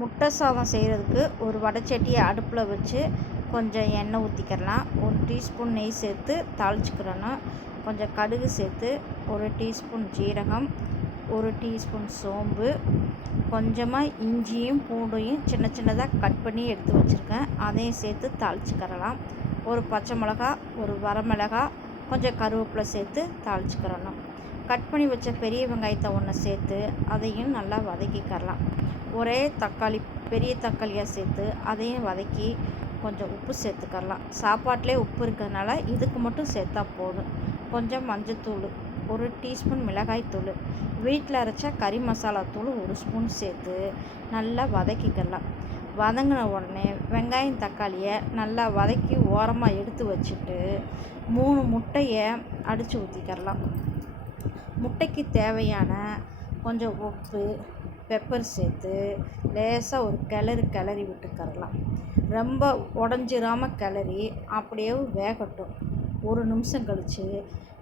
முட்டை சாதம் செய்கிறதுக்கு ஒரு வடைச்சட்டியை அடுப்பில் வச்சு கொஞ்சம் எண்ணெய் ஊற்றிக்கிறலாம். 1 டீஸ்பூன் நெய் சேர்த்து தாளிச்சுக்கிறணும். கொஞ்சம் கடுகு சேர்த்து 1 டீஸ்பூன் ஜீரகம், 1 டீஸ்பூன் சோம்பு, கொஞ்சமாக இஞ்சியும் பூண்டையும் சின்ன சின்னதாக கட் பண்ணி எடுத்து வச்சுருக்கேன், அதையும் சேர்த்து தாளிச்சுக்கிறலாம். ஒரு பச்சை மிளகா, ஒரு வரமிளகா, கொஞ்சம் கருவேப்பிலை சேர்த்து தாளிச்சுக்கிறணும். கட் பண்ணி வச்ச பெரிய வெங்காயத்தை ஒன்று சேர்த்து அதையும் நல்லா வதக்கிக்கிறலாம். ஒரே தக்காளி, பெரிய தக்காளியாக சேர்த்து அதையும் வதக்கி கொஞ்சம் உப்பு சேர்த்துக்கலாம். சாப்பாட்டிலே உப்பு இருக்கிறதுனால இதுக்கு மட்டும் சேர்த்தா போதும். கொஞ்சம் மஞ்சத்தூள், 1 டீஸ்பூன் மிளகாய்த்தூள், வீட்டில் அரைச்ச கறி மசாலா தூள் 1 ஸ்பூன் சேர்த்து நல்லா வதக்கிக்கலாம். வதங்கின உடனே வெங்காயம் தக்காளியை நல்லா வதக்கி ஓரமாக எடுத்து வச்சுட்டு 3 முட்டையை அடித்து ஊற்றிக்கிறலாம். முட்டைக்கு தேவையான கொஞ்சம் உப்பு, பெப்பர் சேர்த்து லேசாக ஒரு கிளறி விட்டுக்கரலாம். ரொம்ப உடஞ்சிராமல் கிளறி அப்படியே வேகட்டும். 1 நிமிஷம் கழித்து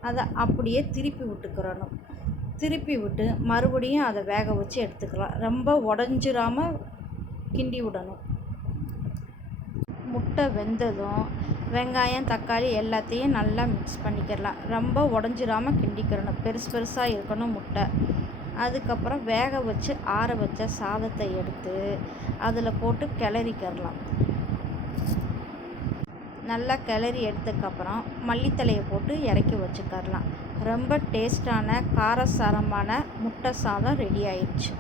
அதை அப்படியே திருப்பி விட்டுக்கிறணும். திருப்பி விட்டு மறுபடியும் அதை வேக வச்சு எடுத்துக்கலாம். ரொம்ப உடஞ்சிராமல் கிண்டி விடணும். முட்டை வெந்ததும் வெங்காயம் தக்காளி எல்லாத்தையும் நல்லா மிக்ஸ் பண்ணிக்கிறலாம். ரொம்ப உடஞ்சிராமல் கிண்டிக்கிறணும். பெருசாக இருக்கணும் முட்டை. அதுக்கப்புறம் வேக வச்சு ஆற வச்ச சாதத்தை எடுத்து அதில் போட்டு கிளறிக்கிறலாம். நல்லா கிளறி எடுத்ததுக்கப்புறம் மல்லித்தலையை போட்டு இறக்கி வச்சுக்கரலாம். ரொம்ப டேஸ்டான காரசாரமான முட்டை சாதம் ரெடி ஆயிடுச்சு.